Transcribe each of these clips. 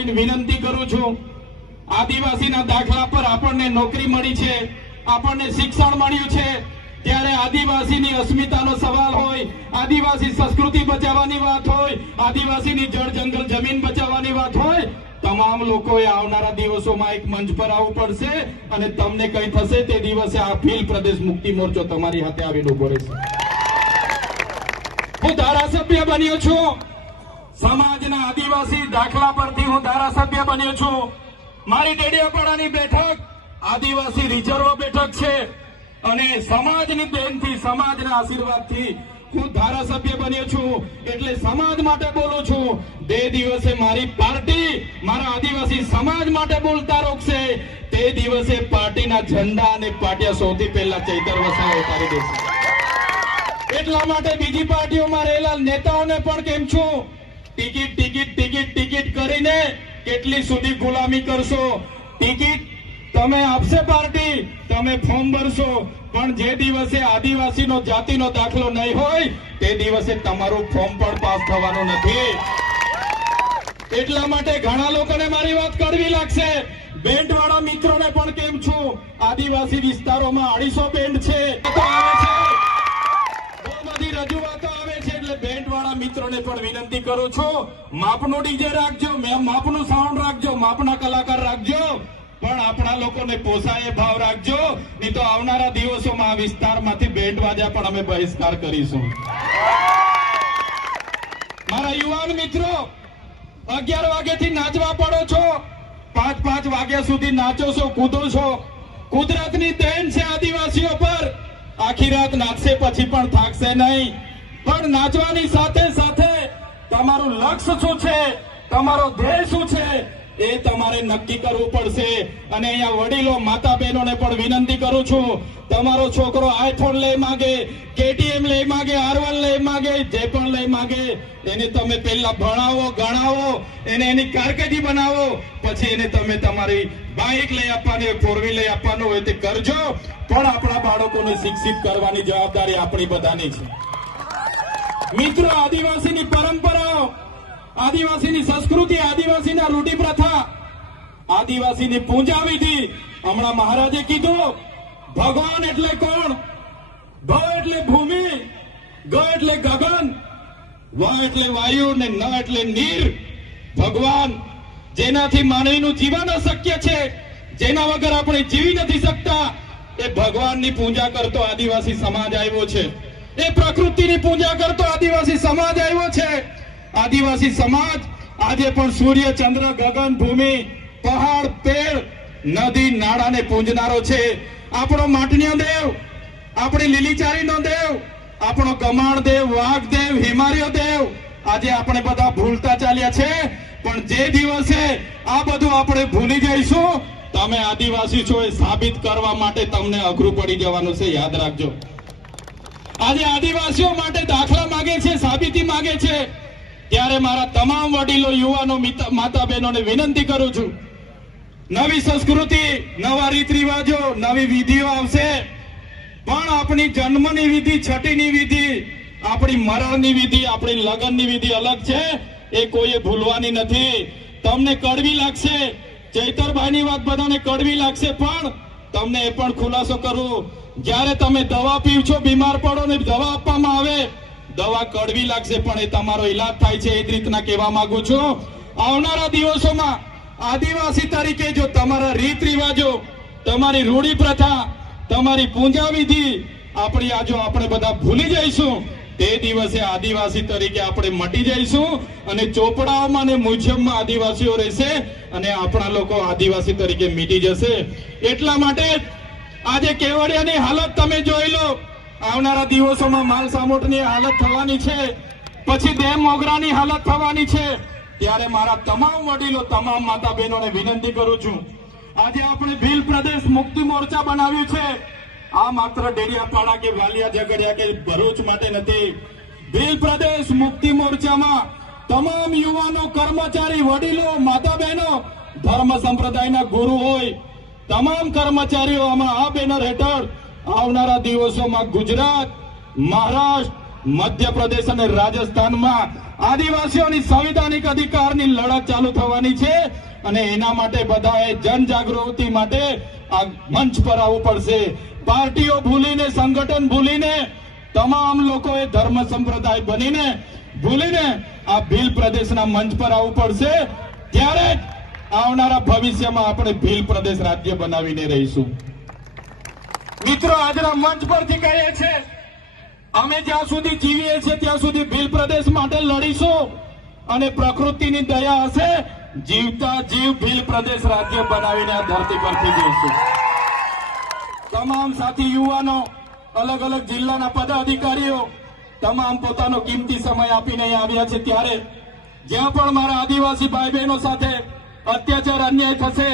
જોડીને વિનંતી કરું છું, આદિવાસીના દાખલા પર આપણને નોકરી મળી છે, આપણને શિક્ષણ મળ્યું છે, ત્યારે આદિવાસીની અસ્મિતાનો સવાલ હોય, આદિવાસી સંસ્કૃતિ બચાવવાની વાત હોય, આદિવાસીની જળ જંગલ જમીન બચાવવાની વાત હોય, તમામ લોકોએ આવનારા દિવસોમાં એક મંચ પર આવવું પડશે અને તમને કઈ થશે તે દિવસે આ ભીલ પ્રદેશ મુક્તિ મોરચો તમારી હાથે આવીને ઉભો રહેશે. હું ધારાસભ્ય બન્યો છું, સમાજના આદિવાસી દાખલા પરથી હું ધારાસભ્ય બન્યો છું. મારી ડેડિયાપાડાની બેઠક આદિવાસી રિઝર્વ બેઠક છે અને સમાજની દેનથી, સમાજના આશીર્વાદથી હું ધારાસભ્ય બન્યો છું. એટલે સમાજ માટે બોલું છું. બે દિવસે મારી પાર્ટી મારા આદિવાસી સમાજ માટે બોલતા રોકશે, તે દિવસે પાર્ટીના ઝંડા અને પાટિયા સૌથી પહેલા ચૈતર વસાવા ઉતારી દેશે. એટલા માટે બીજી પાર્ટીઓમાં રહેલા નેતાઓને પણ કેમ છું, ટિકિટ ટિકિટ ટિકિટ ટિકિટ કરીને કેટલી સુધી ગુલામી કરશો? ટિકિટ તમે આપશે પાર્ટી, તમે ફોર્મ ભરશો, પણ જે દિવસે આદિવાસીનો જાતિનો દાખલો નહીં હોય તે દિવસે તમારું ફોર્મ પણ પાસ થવાનું નથી. એટલા માટે ઘણા લોકોને મારી વાત કડવી લાગશે. બેન્ડવાળા મિત્રોને પણ કેમ છું, આદિવાસી વિસ્તારોમાં 250 બેન્ડ છે, બહુ બધી રજૂઆતો આવે છે. એટલે બેન્ડવાળા મિત્રોને પણ વિનંતી કરું છું, માપનું ડીજે રાખજો, માપનું સાઉન્ડ રાખજો, માપના કલાકાર રાખજો, પણ આપણા લોકોને પોસાય ભાવ રાખજો, નહીં તો આવનારા દિવસોમાં આ વિસ્તારમાંથી બેન્ડ વાજા પણ અમે બહિષ્કાર કરીશું. મારા યુવાન મિત્રો, 11 વાગ્યાથી નાચવા પડો છો, 5 વાગ્યા સુધી નાચો છો, કૂદો છો. કુદરતની દેન છે આદિવાસીઓ પર. આખી રાત નાચશે પછી પણ થાકશે નહીં. પણ નાચવાની સાથે સાથે તમારું લક્ષ્ય શું છે, તમારો ધ્યેય શું છે, એ તમારે નક્કી કરવું પડશે. અને અહીંયા વડીલો, માતા બહેનોને પણ વિનંતી કરું છું, તમારો છોકરો આઈફોન લઈ માંગે, KTM લઈ માંગે, R1 લઈ માંગે, જે પણ લઈ માંગે, એને તમે પહેલા ભણાવો, ગણાવો, એને એની કારકિર્દી બનાવો, પછી એને તમે તમારી બાઇક લઈ આપવાની, 4 વ્હીલ લઈ આપવાનું હોય તે કરજો. પણ આપણા બાળકોને શિક્ષિત કરવાની જવાબદારી આપણી બધાની છે. મિત્રો, આદિવાસીની પરંપરાઓ, આદિવાસીની સંસ્કૃતિ, આદિવાસીના રૂઢિ પ્રથા, આદિવાસીની પૂજા વિધિ, હમણાં મહારાજે કીધું, ભગવાન એટલે કોણ? ભ એટલે ભૂમિ, ગ એટલે ગગન, વ એટલે વાયુ ને ન એટલે નીર. ભગવાન, જેનાથી માનવીનું જીવન અશક્ય છે, જેના વગર આપણે જીવી નથી શકતા, એ ભગવાનની પૂજા કરતો આદિવાસી સમાજ આવ્યો છે. એ પ્રકૃતિની પૂજા કરતો આદિવાસી સમાજ આવ્યો છે. આદિવાસી સમાજ આજે પણ સૂર્ય, ચંદ્ર, ગગન, ભૂમિ, પહાડ, પેડ, નદી, નાળાને પૂજનારો છે. આપણો માટનીયો દેવ, આપણી લીલીચારીનો દેવ, આપણો ગમાણ દેવ, વાઘ દેવ, હિમાલયો દેવ આજે આપણે બધા ભૂલતા ચાલ્યા છે. પણ જે દિવસે આ બધું આપણે ભૂલી જઈશું, તમે આદિવાસી છો એ સાબિત કરવા માટે તમને અઘરું પડી જવાનું છે, યાદ રાખજો. આજે આદિવાસીઓ માટે દાખલા માંગે છે, સાબિતી માંગે છે, ત્યારે મારા તમામ વડીલો, યુવાનો, માતા બહેનોને વિનંતી કરું છું, નવી સંસ્કૃતિ, નવા રીત રિવાજો, નવી વિધિઓ આવશે, પણ આપણી જન્મની વિધિ, છઠ્ઠીની વિધિ, આપણી મરણની વિધિ, આપણી લગ્નની વિધિ અલગ છે, એ કોઈએ ભૂલવાની નથી. તમને કડવી લાગશે, ચૈતરભાઈની વાત બધાને કડવી લાગશે, પણ તમને એ પણ ખુલાસો કરું, જ્યારે તમે દવા પીવશો, બીમાર પડો ને દવા આપવામાં આવે, દવા કડવી લાગશે, પણ એ તમારો ઈલાજ થાય છે. એ જ રીતના કહેવા માંગુ છું, આવનારા દિવસોમાં આદિવાસી તરીકે જો તમારા રીત રિવાજો, તમારી રૂઢિ પ્રથા, તમારી પૂજા વિધિ આપણી આ જો આપણે બધા ભૂલી જઈશું, તે દિવસે આદિવાસી તરીકે આપણે મટી જઈશું અને ચોપડાઓમાં અને મ્યુઝિયમમાં આદિવાસીઓ રહેશે અને આપણા લોકો આદિવાસી તરીકે મીટી જશે. એટલા માટે આજે કેવડિયાની હાલત તમે જોઈ લો. આવનારા દિવસોમાં માલ સામોટની હાલત થવાની છે, પછી ડેમ મોગરાની હાલત થવાની છે. ત્યારે મારા તમામ વડીલો, તમામ માતા બહેનોને વિનંતી કરું છું, આજે આપણે ભીલ પ્રદેશ મુક્તિ મોરચા બનાવ્યું છે. આ માત્ર ડેડિયાપાડા કે વાલિયા ઝઘડિયા કે ભરૂચ માટે નથી. ભીલ પ્રદેશ મુક્તિ મોરચામાં તમામ યુવાનો, કર્મચારી, વડીલો, માતા બહેનો, ધર્મ સંપ્રદાયના ગુરુ હોય, તમામ કર્મચારીઓ આમાં આ બેનર હેઠળ આવનારા દિવસોમાં ગુજરાત, મહારાષ્ટ્ર, મધ્યપ્રદેશ અને રાજસ્થાનમાં આદિવાસીઓની સંવિધાનિક અધિકારની લડત ચાલુ થવાની છે અને એના માટે બધાએ જનજાગૃતિ માટે આ મંચ પર આવવું પડશે. પાર્ટીઓ ભૂલીને, સંગઠન ભૂલીને, તમામ લોકોએ ધર્મ સંપ્રદાય બનીને ભૂલીને આ ભીલ પ્રદેશના મંચ પર આવવું પડશે. ત્યારે જ આવનારા ભવિષ્યમાં આપણે ભીલ પ્રદેશ રાજ્ય બનાવીને રહીશું. મિત્રો, આજના મંચ પરથી કહીએ છીએ, અમે જ્યાં સુધી જીવીએ છીએ ત્યાં સુધી ભીલ પ્રદેશ માટે લડીશું અને પ્રકૃતિની દયા હશે, જીવતા જીવ ભીલ પ્રદેશ રાજ્ય બનાવીને આ ધરતી પરથી જઈશું. તમામ સાથી યુવાનો, અલગ અલગ જિલ્લાના પદાધિકારીઓ તમામ પોતાનો કિંમતી સમય આપીને અહીં આવ્યા છે. ત્યારે જ્યાં પણ મારા આદિવાસી ભાઈ બહેનો સાથે અત્યાચાર, અન્યાય થશે,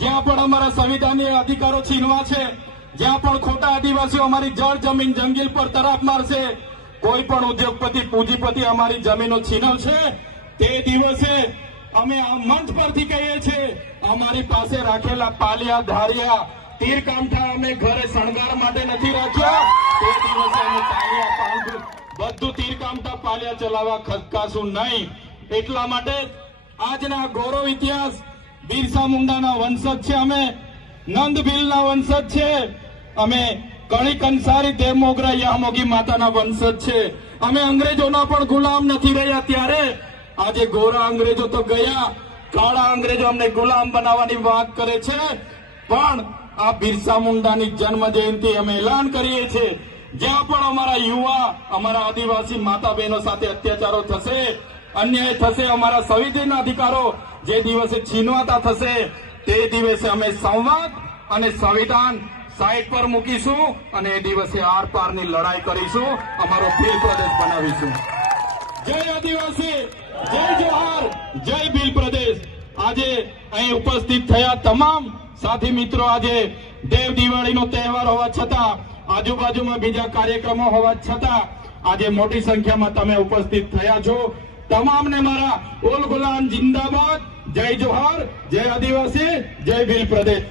જ્યાં પણ અમારા સંવિધાનીય અધિકારો છીનવા છે, જ્યાં પણ ખોટા આદિવાસીઓ અમારી જળ જમીન જંગલ પર તરાપ મારશે, કોઈ પણ ઉદ્યોગપતિ પૂંજીપતિ અમારી જમીનો છીનવશે, તે દિવસે અમે આ મંચ પરથી કહીએ છીએ, અમારી પાસે રાખેલા પાલિયા, ધારિયા, તીર કામઠા અમે ઘરે શણગાર માટે નથી રાખ્યા. તે દિવસે અમે પાલિયા, બધું તીર કામઠા, પાલિયા ચલાવવા ખસકાશું નહીં. એટલા માટે આજના ગૌરવ ઇતિહાસ બિરસા મુંડાના વંશજ છે, અમે નંદ ભીલના વંશજ છે, અમે કણી કંસારી દેવ મોગરા યામોગી માતાના વંશજ છે. અમે અંગ્રેજોના પણ ગુલામ નથી રહ્યા. ત્યારે આજે ગોરા અંગ્રેજો તો ગયા, કાળા અંગ્રેજો અમને ગુલામ બનાવવાની વાત કરે છે, પણ આ બિરસા મુંડાની જન્મ જયંતિ અમે એલાન કરીએ છીએ, જ્યાં પણ અમારા યુવા, અમારા આદિવાસી માતા બહેનો સાથે અત્યાચારો થશે, અન્યાય થશે, અમારા સંવિધાનના અધિકારો જે દિવસે છીનવાતા થશે, તે દિવસે અમે સંવાદ અને સંવિધાન સાઈડ પર મૂકીશું અને એ દિવસે આર પારની લડાઈ કરીશું, અમારો ભીલ પ્રદેશ બનાવીશું. જય આદિવાસી, જય જોહાર, જય ભીલ પ્રદેશ. આજે અહીં ઉપસ્થિત થયા તમામ સાથી મિત્રો, આજે દેવ દિવાળીનો તહેવાર હોવા છતાં, આજુબાજુમાં બીજા કાર્યક્રમો હોવા છતાં આજે મોટી સંખ્યામાં તમે ઉપસ્થિત થયા છો. તમામને મારા ઓલ ગુલામ જિંદાબાદ, જય જોહાર, જય આદિવાસી, જય ભીલ પ્રદેશ.